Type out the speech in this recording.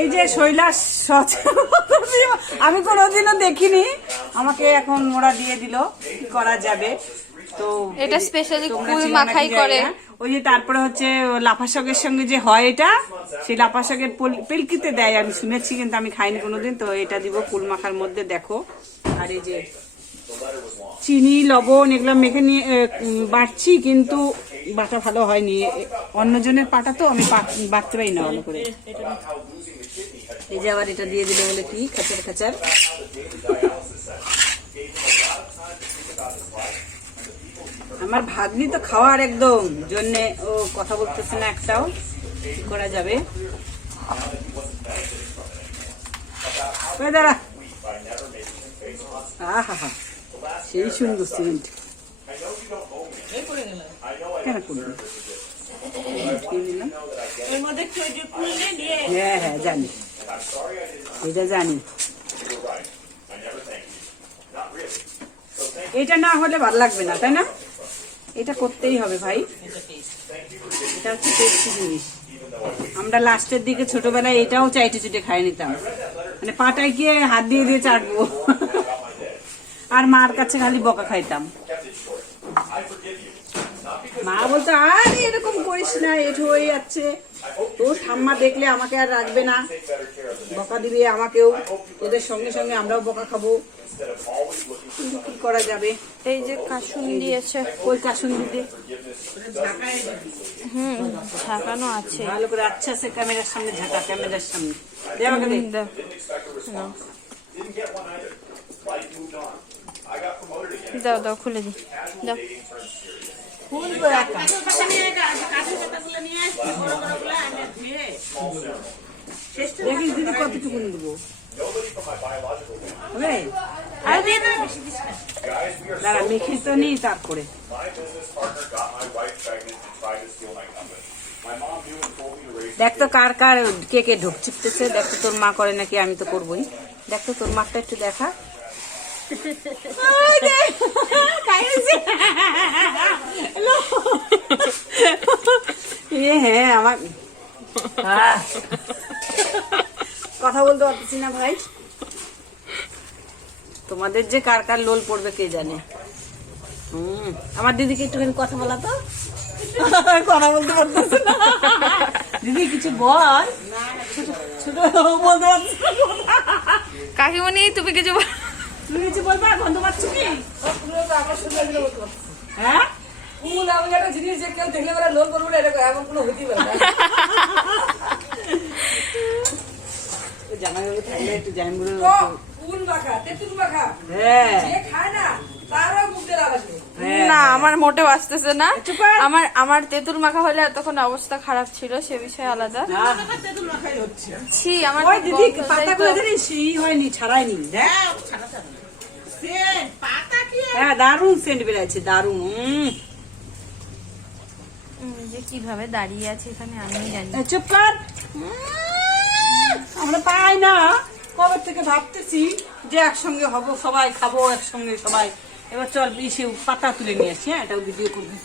এই যে শৈলাস সচ আমি কোনোদিনও দেখিনি, আমাকে এখন ওরা দিয়ে দিল, কি করা যাবে। তো এটা স্পেশালি কুল মাখাই করে। ওই যে তারপরে হচ্ছে লাফা শাকের সঙ্গে যে হয় এটা, সেই লাফা শাকের পেলকিতে দেয় আমি শুনেছি, কিন্তু আমি খাইনি কোনোদিন। তো এটা দিব কুল মাখার মধ্যে, দেখো। আর এই যে চিনি লবণ এগুলো মেখে নিয়ে বাটছি, কিন্তু বাটা ভালো হয়নি, অন্যজনের পাটা তো আমি বাটতে পারি না ভালো করে। এই যে আবার এটা দিয়ে দিলে বলে কি খাচার খাচার। আমার ভাগ্নি তো খাওয়ার একদম জন্যে ও কথা বলতেছে না একটাও, কি করা যাবে। দাঁড়া, আহা হা, সেই সুন্দর সেন্ট। কেন করবি? হ্যাঁ হ্যাঁ জানি, এটা জানি। এটা না হলে ভালো লাগবে না, তাই না? এটা করতেই হবে ভাই, এটা হচ্ছে টেস্টি জিনিস। আমরা লাস্টের দিকে ছোটবেলায় এটাও চাইটে চুটে খাই নিতাম, মানে পাটায় গিয়ে হাত দিয়ে দিয়ে চাটবো, আর মার কাছে খালি বকা খাইতাম। মা বলতো আরে এরকম করিস না, এঠো হয়ে যাচ্ছে, তোর ঠাম্মা দেখলে আমাকে আর রাখবে না, বকা দিবে আমাকেও, তোদের সঙ্গে সঙ্গে আমরাও বকা খাবো, কিন্তু কি করা যাবে। এই যে কাসুন দিয়েছে, ওই কাসুন দিতে ঝাঁকানো আছে ভালো করে। আচ্ছা সে ক্যামেরার সামনে ঝাঁকা, ক্যামেরার সামনে দে আমাকে, দে। দাও দাও, খুলে দি, দাও। খুলবো একা, দেখিস দিদি কতটুকু দেবো, দাঁড়া মেখে তো নেই, তারপরে দেখ তো কার কার কে কে ঢোক চিপতেছে। দেখ তো তোর মা করে নাকি, আমি তো করবোই। দেখ তো তোর মাটা একটু দেখা। হ্যাঁ আমার কথা বলতে পারতেছি না ভাই, তোমাদের যে কার কার লোল পড়বে কে জানে। আমার দিদিকে একটুখানি কথা বলা তো, কথা বলতে পারতেছে না। দিদি কিছু বল, ছোট বলতে পারছিস কাকিমণি, তুমি কিছু বলবা? গন্ধ পাচ্ছ কি? হ্যাঁ জিনিস যে কেউ দেখলে বলে লোন করবো না, এরকম এমন কোনো হইতেই পারে না। জামাইবাবু থাকলে একটু জামাইবাবু না, আমার মোটেও আসতেছে না। আমার তেঁতুল মাখা হলে তখন অবস্থা খারাপ ছিল, সে বিষয়ে আলাদা। ছি, আমার হয়নি, ছাড়াইনি। হ্যাঁ দারুন সেন্ট বেড়াচ্ছে, দারুন। যে কিভাবে দাঁড়িয়ে আছে এখানে আমি জানি। চুপ কর, আমরা পাই না, কবে থেকে ভাবতেছি যে একসঙ্গে হব, সবাই খাবো একসঙ্গে সবাই। এবার চল বেশি পাতা তুলে নিয়ে আসি, হ্যাঁ এটাও ভিডিও করবি।